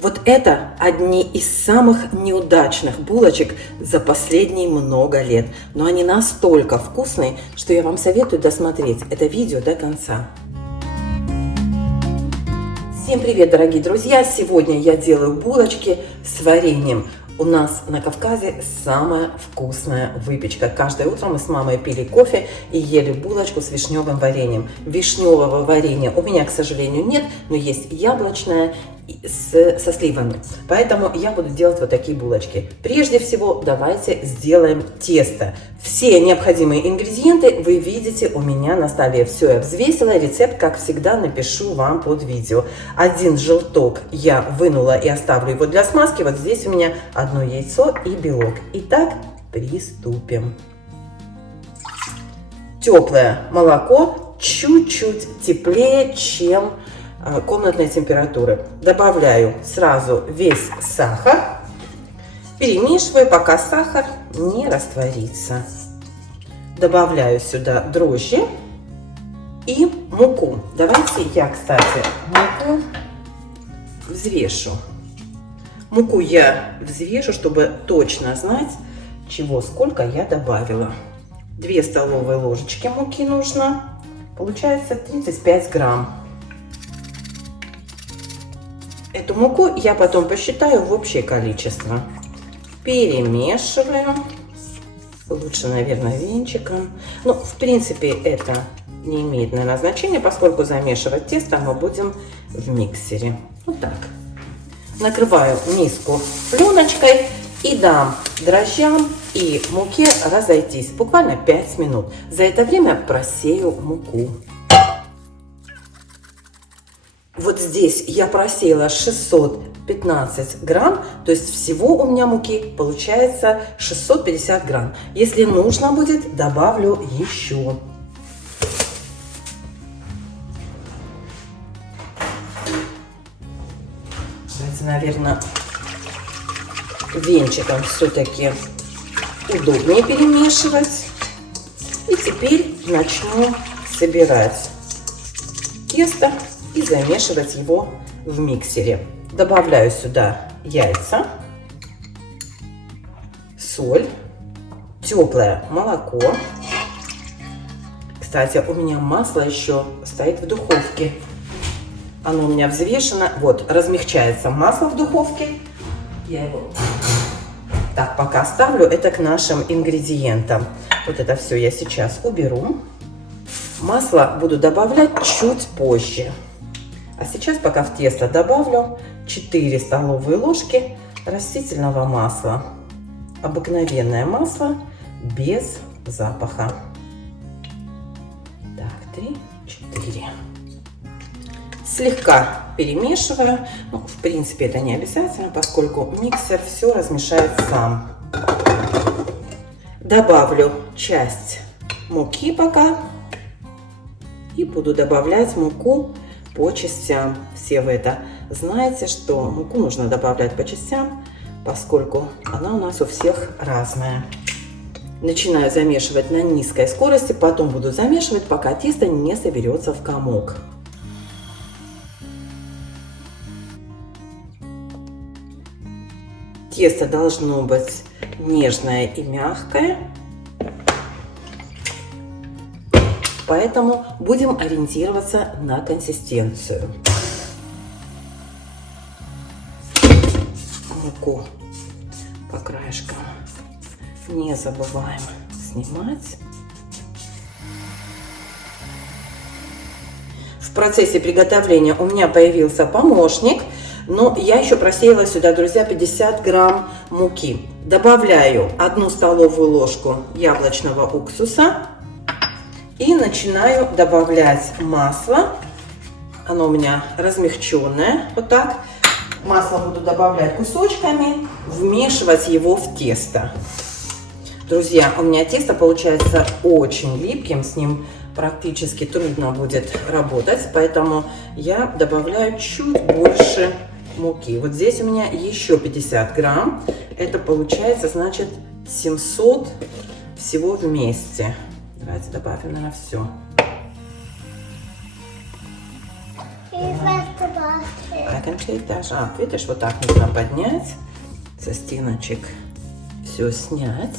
Вот это одни из самых неудачных булочек за последние много лет. Но они настолько вкусные, что я вам советую досмотреть это видео до конца. Всем привет, дорогие друзья! Сегодня я делаю булочки с вареньем. У нас на Кавказе самая вкусная выпечка. Каждое утро мы с мамой пили кофе и ели булочку с вишневым вареньем. Вишневого варенья у меня, к сожалению, нет, но есть яблочное со сливами. Поэтому я буду делать вот такие булочки. Прежде всего, давайте сделаем тесто. Все необходимые ингредиенты вы видите у меня на столе. Все я взвесила. Рецепт, как всегда, напишу вам под видео. Один желток я вынула и оставлю его для смазки. Вот здесь у меня одно яйцо и белок. Итак, приступим. Теплое молоко чуть-чуть теплее, чем комнатной температуры. Добавляю сразу весь сахар. Перемешиваю, пока сахар не растворится. Добавляю сюда дрожжи и муку. Давайте я, кстати, муку взвешу. Муку я взвешу, чтобы точно знать, чего сколько я добавила. 2 столовые ложечки муки нужно. Получается 35 грамм. Эту муку я потом посчитаю в общее количество. Перемешиваю. Лучше, наверное, венчиком. Ну, в принципе, это не имеет, наверное, значения, поскольку замешивать тесто мы будем в миксере. Вот так. Накрываю миску пленочкой и дам дрожжам и муке разойтись. Буквально 5 минут. За это время просею муку. Вот здесь я просеяла 615 грамм, то есть всего у меня муки получается 650 грамм. Если нужно будет, добавлю еще. Давайте, наверное, венчиком все-таки удобнее перемешивать. И теперь начну собирать тесто и замешивать его в миксере. Добавляю сюда яйца, соль, теплое молоко. Кстати, у меня масло еще стоит в духовке. Оно у меня взвешено. Вот, размягчается масло в духовке. Я его так пока ставлю. Это к нашим ингредиентам. Вот это все я сейчас уберу. Масло буду добавлять чуть позже. А сейчас пока в тесто добавлю 4 столовые ложки растительного масла. Обыкновенное масло без запаха. Так, 3, 4. Слегка перемешиваю. Ну, в принципе, это не обязательно, поскольку миксер все размешает сам. Добавлю часть муки пока. И буду добавлять муку по частям. Все вы это знаете, что муку нужно добавлять по частям, поскольку она у нас у всех разная. Начинаю замешивать на низкой скорости, потом буду замешивать, пока тесто не соберется в комок. Тесто должно быть нежное и мягкое. Поэтому будем ориентироваться на консистенцию. Муку по краешкам не забываем снимать. В процессе приготовления у меня появился помощник, но я еще просеяла сюда, друзья, 50 грамм муки. Добавляю 1 столовую ложку яблочного уксуса. И начинаю добавлять масло. Оно у меня размягченное. Вот так. Масло буду добавлять кусочками, вмешивать его в тесто. Друзья, у меня тесто получается очень липким. С ним практически трудно будет работать. Поэтому я добавляю чуть больше муки. Вот здесь у меня еще 50 грамм. Это получается, значит, 700 всего вместе. Давайте добавим, наверное, все. Так, second этаж. Видишь, вот так нужно поднять, со стеночек все снять.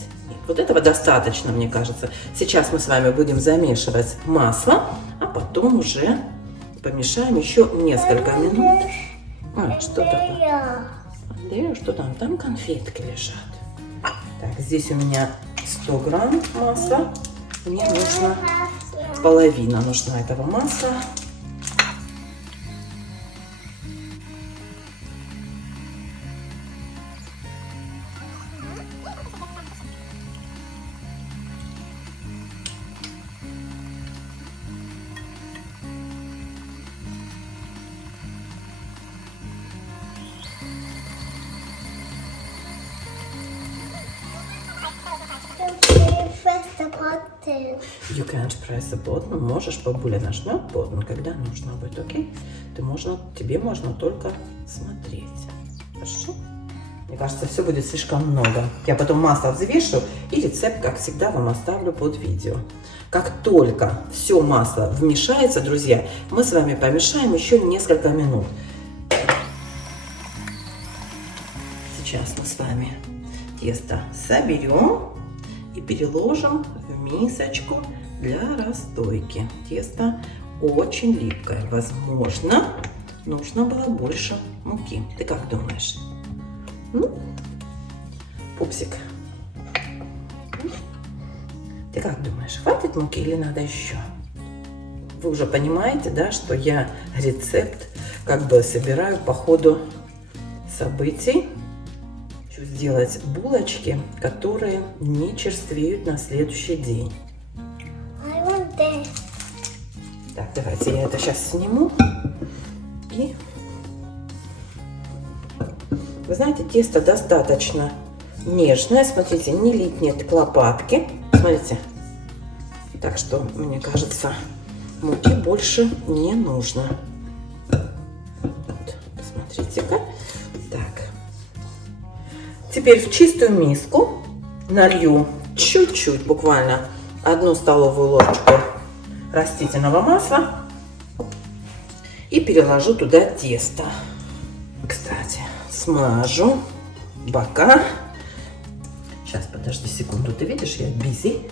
Вот этого достаточно, мне кажется. Сейчас мы с вами будем замешивать масло, а потом уже помешаем еще несколько минут. Что такое? Андрей, что там? Там конфетки лежат. Так, здесь у меня 100 грамм масла. Мне нужно половина нужна этого масла. You can't press the button. Можешь, бабуля нажмет button, когда нужно будет, окей? Тебе можно только смотреть. Хорошо? Мне кажется, все будет слишком много. Я потом масло взвешу и рецепт, как всегда, вам оставлю под видео. Как только все масло вмешается, друзья, мы с вами помешаем еще несколько минут. Сейчас мы с вами тесто соберем и переложим в мисочку для расстойки. Тесто очень липкое. Возможно, нужно было больше муки. Ты как думаешь? Пупсик. Ты как думаешь, хватит муки или надо еще? Вы уже понимаете, да, что я рецепт как бы собираю по ходу событий. Хочу сделать булочки, которые не черствеют на следующий день. Так, давайте я это сейчас сниму. И вы знаете, тесто достаточно нежное. Смотрите, не липнет к лопатке. Смотрите. Так что, мне кажется, муки больше не нужно. Вот, посмотрите-ка. Так. Теперь в чистую миску налью чуть-чуть, буквально 1 столовую ложку растительного масла и переложу туда тесто. Кстати, смажу бока. Сейчас, подожди секунду, ты видишь, я busy.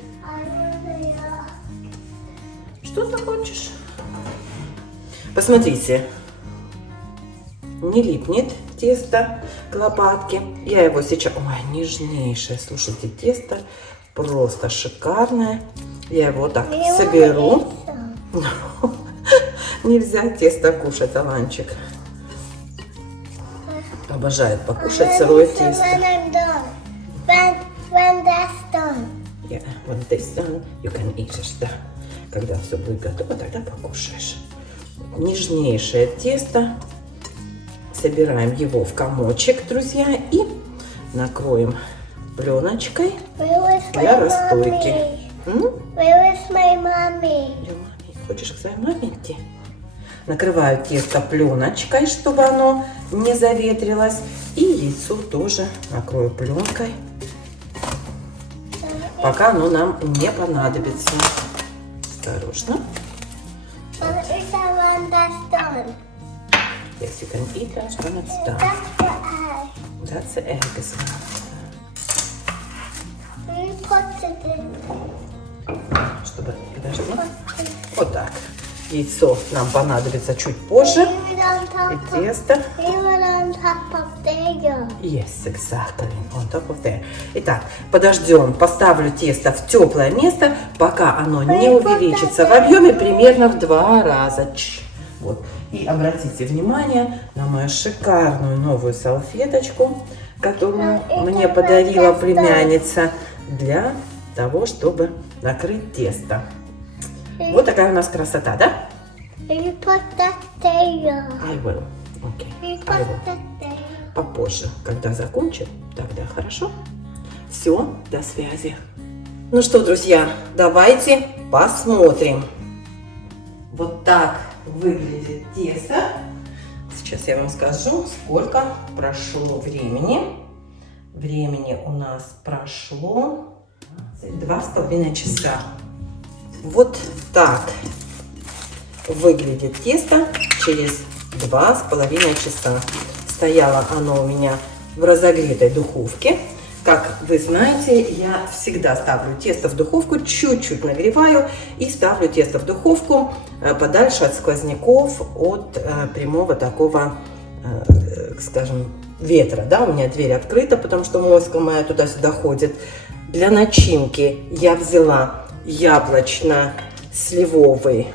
Что ты хочешь? Посмотрите, не липнет тесто к лопатке. Я его сейчас... Ой, нежнейшее, слушайте, тесто просто шикарное. Я его вот так соберу. Нельзя тесто кушать, Аланчик. Обожает покушать сырое тесто. When that's done. Yeah, when that's done, you can eat it. Да. Когда все будет готово, тогда покушаешь. Нежнейшее тесто. Собираем его в комочек, друзья, и накроем пленочкой для расстойки. Where is my mommy? Хочешь к своей маме идти? Накрываю тесто пленочкой, чтобы оно не заветрилось. И яйцо тоже накрою пленкой, пока оно нам не понадобится. Осторожно. It's the one that's done. Yes, you can eat that when it's done. That's the egg. That's the egg as well. We put it in. Чтобы, подожди, вот так. Яйцо нам понадобится чуть позже. И тесто. On top of there. Yes, exactly. On top of there. Итак, подождем, поставлю тесто в теплое место, пока оно не увеличится в объеме примерно в 2 раза. Вот. И обратите внимание на мою шикарную новую салфеточку, которую мне подарила племянница для того, чтобы накрыть тесто. Вот такая у нас красота, да? You put that there. I will. Okay. You I put will. that there. Попозже, когда закончим, тогда хорошо. Все, до связи. Ну что, друзья, давайте посмотрим. Вот так выглядит тесто. Сейчас я вам скажу, сколько прошло времени. Времени у нас прошло 2,5 часа. Вот так выглядит тесто через 2,5 часа. Стояло оно у меня в разогретой духовке. Как вы знаете, я всегда ставлю тесто в духовку, чуть-чуть нагреваю и ставлю тесто в духовку подальше от сквозняков, от прямого такого, скажем, ветра. Да, у меня дверь открыта, потому что моська моя туда-сюда ходит. Для начинки я взяла яблочно-сливовый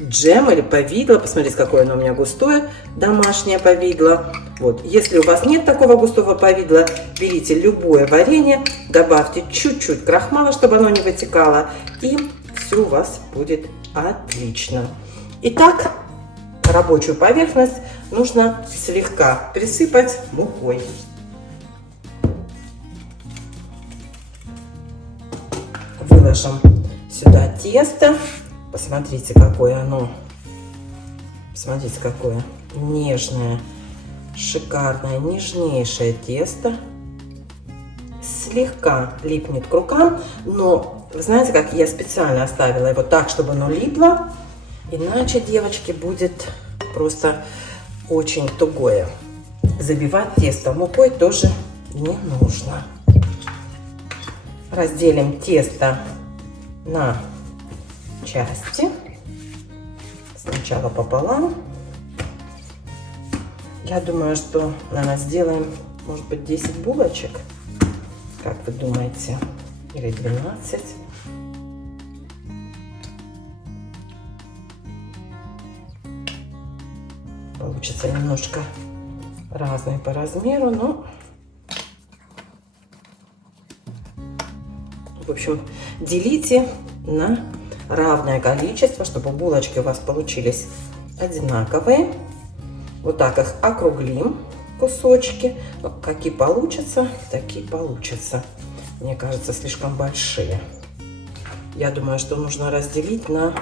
джем или повидло. Посмотрите, какое оно у меня густое, домашнее повидло. Вот. Если у вас нет такого густого повидла, берите любое варенье, добавьте чуть-чуть крахмала, чтобы оно не вытекало, и все у вас будет отлично. Итак, рабочую поверхность нужно слегка присыпать мукой. Выложим сюда тесто. Посмотрите, какое оно. Посмотрите, какое нежное, шикарное, нежнейшее тесто. Слегка липнет к рукам, но вы знаете, как я специально оставила его так, чтобы оно липло. Иначе, девочки, будет просто очень тугое. Забивать тесто мукой тоже не нужно. Разделим тесто на части. Сначала пополам. Я думаю, что, наверное, сделаем, может быть, 10 булочек. Как вы думаете? Или 12? Получится немножко разные по размеру, но... В общем, делите на равное количество, чтобы булочки у вас получились одинаковые. Вот так их округлим, кусочки. Ну, какие получатся, такие получатся. Мне кажется, слишком большие. Я думаю, что нужно разделить на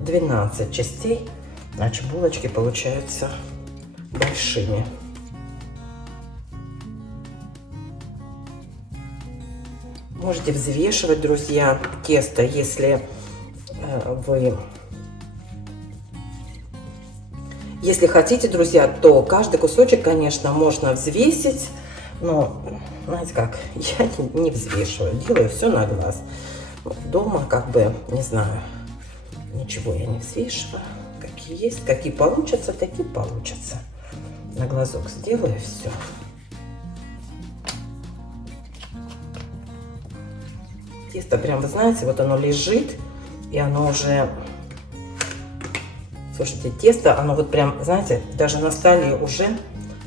12 частей, иначе булочки получаются большими. Можете взвешивать, друзья, тесто, если Если хотите, друзья, то каждый кусочек, конечно, можно взвесить, но, знаете как, я не взвешиваю, делаю все на глаз. Дома, как бы, не знаю, ничего я не взвешиваю. Какие есть, какие получатся, такие получатся. На глазок сделаю все. Тесто прям, вы знаете, вот оно лежит, и оно уже... Слушайте, тесто, оно вот прям, знаете, даже на столе уже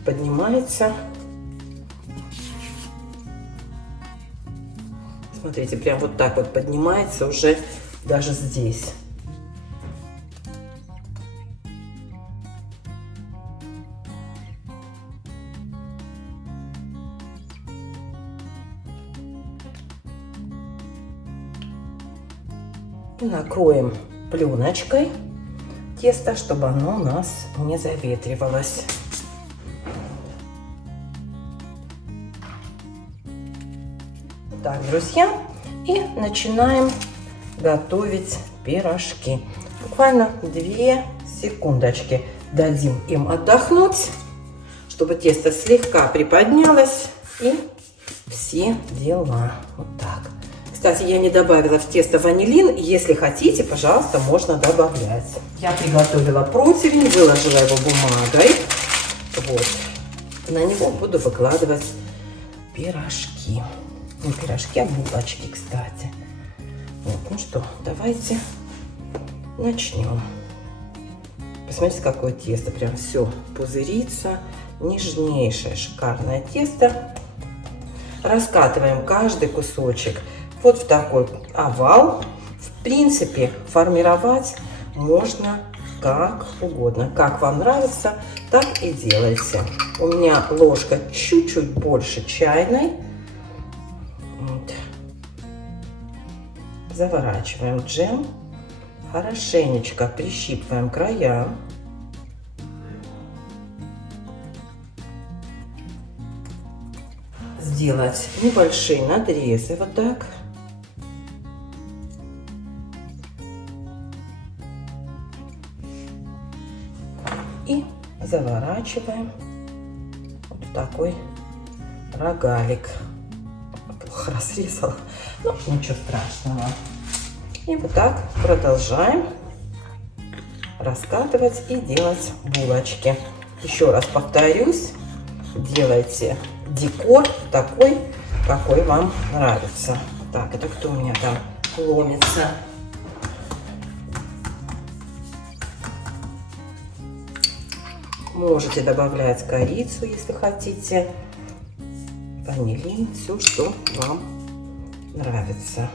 поднимается. Смотрите, прям вот так вот поднимается уже даже здесь. И накроем пленочкой тесто, чтобы оно у нас не заветривалось. Так, друзья, и начинаем готовить пирожки. Буквально 2 секундочки дадим им отдохнуть, чтобы тесто слегка приподнялось, и все дела. Вот так. Кстати, я не добавила в тесто ванилин. Если хотите, пожалуйста, можно добавлять. Я приготовила противень, выложила его бумагой. Вот. На него буду выкладывать пирожки. Не пирожки, а булочки, кстати. Вот. Ну что, давайте начнем. Посмотрите, какое тесто. Прям все пузырится. Нежнейшее, шикарное тесто. Раскатываем каждый кусочек вот в такой овал. В принципе, формировать можно как угодно. Как вам нравится, так и делайте. У меня ложка чуть-чуть больше чайной. Вот. Заворачиваем джем. Хорошенечко прищипываем края. Сделать небольшие надрезы вот так. И заворачиваем вот в такой рогалик. Плохо разрезала, но ничего страшного. И вот так продолжаем раскатывать и делать булочки. Еще раз повторюсь, делайте декор такой, какой вам нравится. Так, это кто у меня там ломится? Можете добавлять корицу, если хотите, ванилин, все, что вам нравится.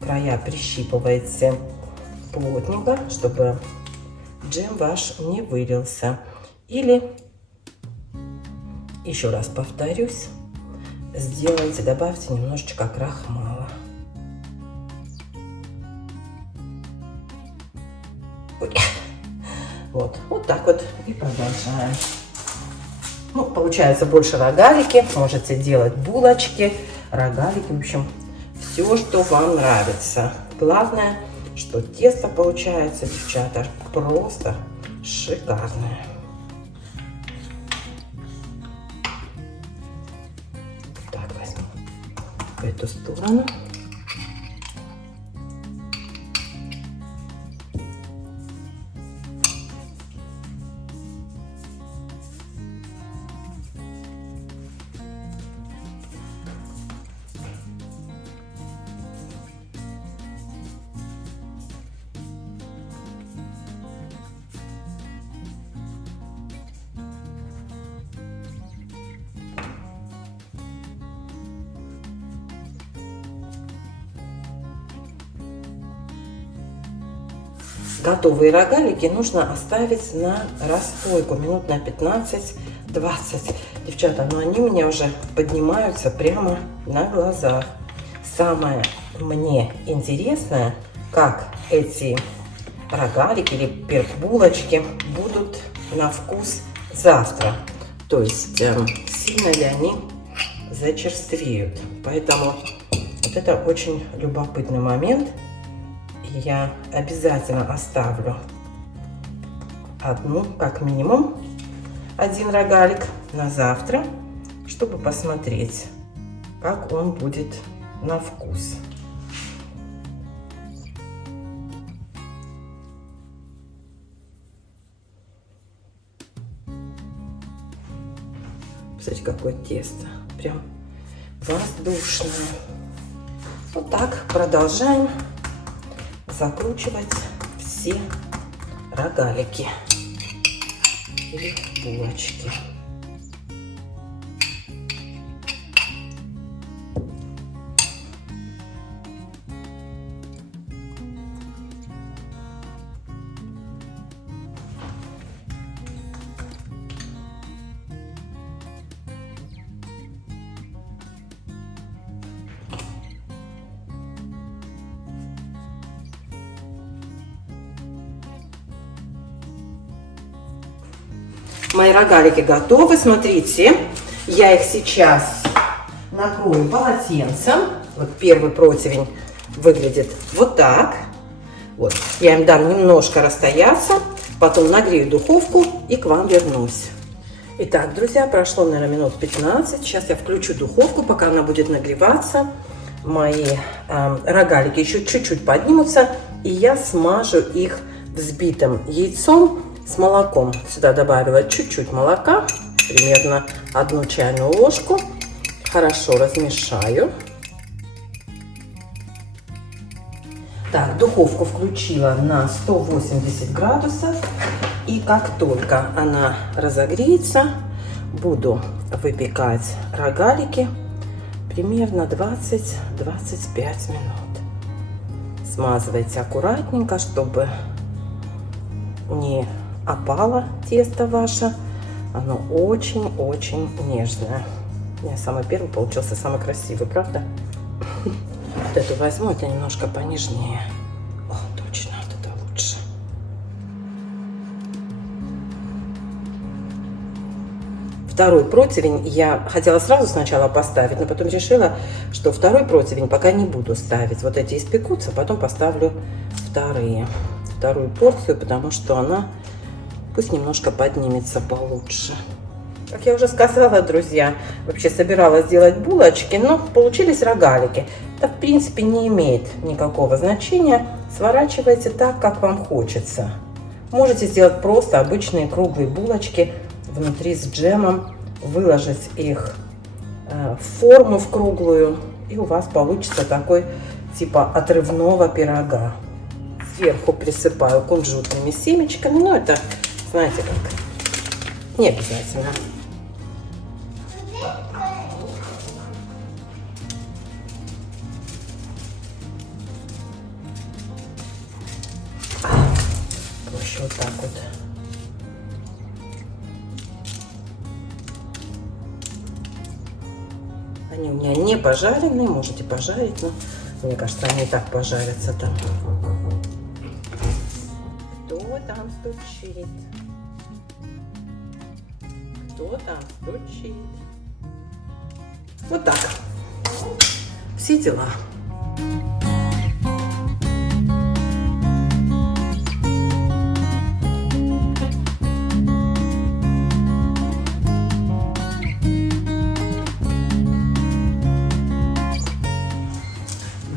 Края прищипывайте плотненько, чтобы джем ваш не вылился. Или, еще раз повторюсь, сделайте, добавьте немножечко крахмала. Вот так вот и продолжаем. Ну, получается больше рогалики, можете делать булочки, рогалики, в общем, все, что вам нравится. Главное, что тесто получается, девчата, просто шикарное. Так, возьму в эту сторону. Готовые рогалики нужно оставить на расстойку минут на 15-20. Девчата, но они у меня уже поднимаются прямо на глазах. Самое мне интересное, как эти рогалики или булочки будут на вкус завтра. То есть сильно ли они зачерствеют. Поэтому вот это очень любопытный момент. Я обязательно оставлю одну, как минимум, один рогалик на завтра, чтобы посмотреть, как он будет на вкус. Смотрите, какое тесто. Прям воздушное. Вот так продолжаем закручивать все рогалики или булочки. Мои рогалики готовы. Смотрите, я их сейчас накрою полотенцем. Вот первый противень выглядит вот так. Вот. Я им дам немножко расстояться, потом нагрею духовку и к вам вернусь. Итак, друзья, прошло, наверное, минут 15. Сейчас я включу духовку, пока она будет нагреваться. Мои рогалики еще чуть-чуть поднимутся, и я смажу их взбитым яйцом с молоком. Сюда добавила чуть-чуть молока, примерно 1 чайную ложку. Хорошо размешаю. Так, духовку включила на 180 градусов. И как только она разогреется, буду выпекать рогалики примерно 20-25 минут. Смазывайте аккуратненько, чтобы не опало тесто ваше. Оно очень-очень нежное. У меня самый первый получился, самый красивый, правда? Вот эту возьму, это немножко понежнее. О, точно, вот это лучше. Второй противень я хотела сразу сначала поставить, но потом решила, что второй противень пока не буду ставить. Вот эти испекутся, потом поставлю вторые. вторую порцию, потому что она пусть немножко поднимется получше. Как я уже сказала, друзья, вообще собиралась делать булочки, но получились рогалики. Это, в принципе, не имеет никакого значения. Сворачивайте так, как вам хочется. Можете сделать просто обычные круглые булочки внутри с джемом, выложить их в форму в круглую, и у вас получится такой типа отрывного пирога. Сверху присыпаю кунжутными семечками, но это, знаете как, не обязательно. Проще вот так вот. Они у меня не пожаренные, можете пожарить, но мне кажется, они и так пожарятся там. Кто там стучит? Кто там стучит? Вот так. Все дела.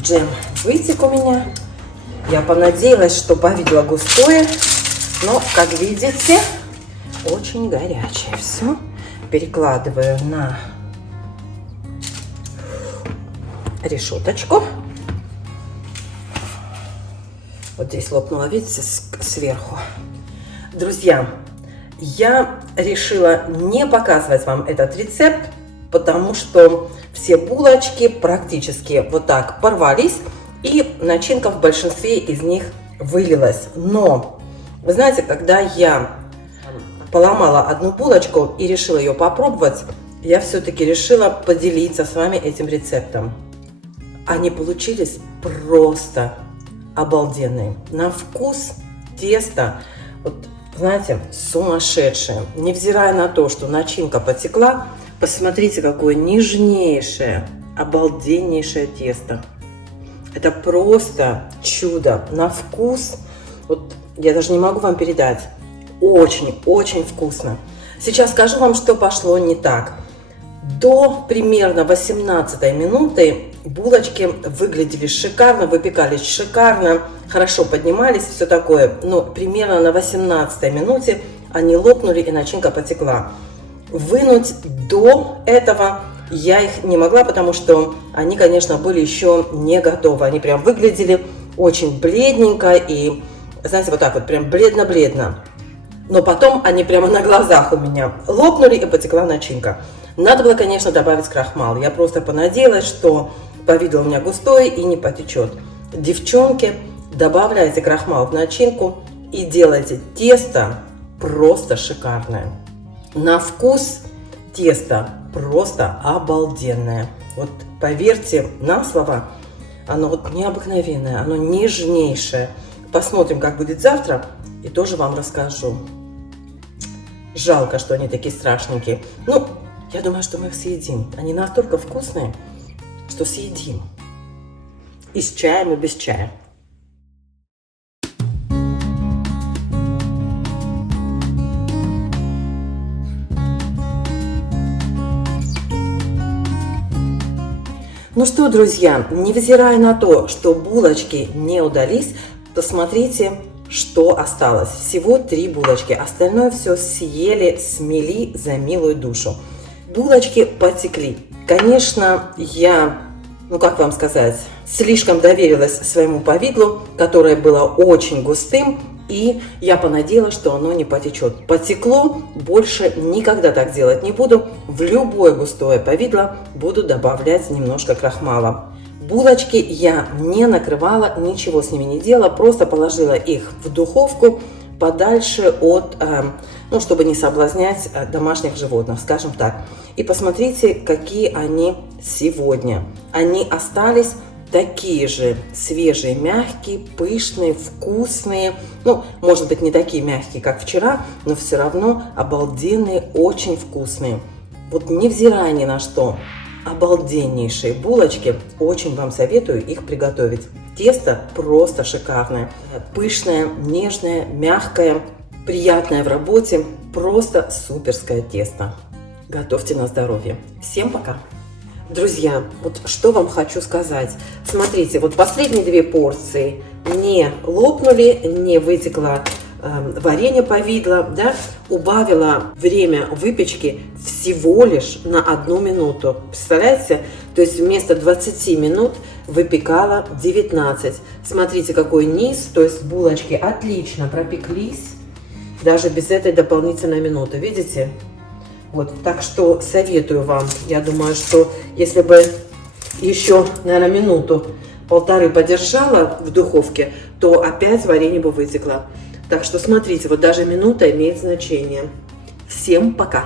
Джем вытек у меня. Я понадеялась, что повидло густое, но, как видите, очень горячее. Все перекладываю на решеточку. Вот здесь лопнуло, видите, сверху. Друзья, я решила не показывать вам этот рецепт, потому что все булочки практически вот так порвались, и начинка в большинстве из них вылилась. Но, вы знаете, когда я поломала одну булочку и решила ее попробовать, я все-таки решила поделиться с вами этим рецептом. Они получились просто обалденные. На вкус тесто, вот, знаете, сумасшедшее. Невзирая на то, что начинка потекла, посмотрите, какое нежнейшее, обалденнейшее тесто. Это просто чудо. На вкус, вот я даже не могу вам передать, очень-очень вкусно. Сейчас скажу вам, что пошло не так. До примерно 18 минуты булочки выглядели шикарно, выпекались шикарно, хорошо поднимались, все такое. Но примерно на 18 минуте они лопнули и начинка потекла. Вынуть до этого я их не могла, потому что они, конечно, были еще не готовы. Они прям выглядели очень бледненько и, знаете, вот так вот, прям бледно-бледно. Но потом они прямо на глазах у меня лопнули и потекла начинка. Надо было, конечно, добавить крахмал. Я просто понадеялась, что повидло у меня густое и не потечет. Девчонки, добавляйте крахмал в начинку и делайте тесто просто шикарное. На вкус тесто просто обалденное. Вот поверьте на слово, оно вот необыкновенное, оно нежнейшее. Посмотрим, как будет завтра, и тоже вам расскажу. Жалко, что они такие страшненькие. Ну, я думаю, что мы их съедим. Они настолько вкусные, что съедим. И с чаем, и без чая. Ну что, друзья, невзирая на то, что булочки не удались, посмотрите, что осталось. Всего 3 булочки. Остальное все съели, смели за милую душу. Булочки потекли. Конечно, я, ну как вам сказать, слишком доверилась своему повидлу, которое было очень густым, и я понадеялась, что оно не потечет. Потекло, больше никогда так делать не буду. В любое густое повидло буду добавлять немножко крахмала. Булочки я не накрывала, ничего с ними не делала, просто положила их в духовку подальше от, ну, чтобы не соблазнять домашних животных, скажем так. И посмотрите, какие они сегодня. Они остались такие же свежие, мягкие, пышные, вкусные. Ну, может быть, не такие мягкие, как вчера, но все равно обалденные, очень вкусные. Вот невзирая ни на что, обалденнейшие булочки. Очень вам советую их приготовить. Тесто просто шикарное. Пышное, нежное, мягкое, приятное в работе. Просто суперское тесто. Готовьте на здоровье. Всем пока! Друзья, вот что вам хочу сказать. Смотрите, вот последние 2 порции не лопнули, не вытекло варенье повидло, да, убавила время выпечки всего лишь на 1 минуту. Представляете? То есть вместо 20 минут выпекала 19. Смотрите, какой низ, то есть булочки отлично пропеклись, даже без этой дополнительной минуты. Видите? Вот, так что советую вам. Я думаю, что если бы еще, наверное, минуту-полторы подержала в духовке, то опять варенье бы вытекло. Так что смотрите, вот даже минута имеет значение. Всем пока!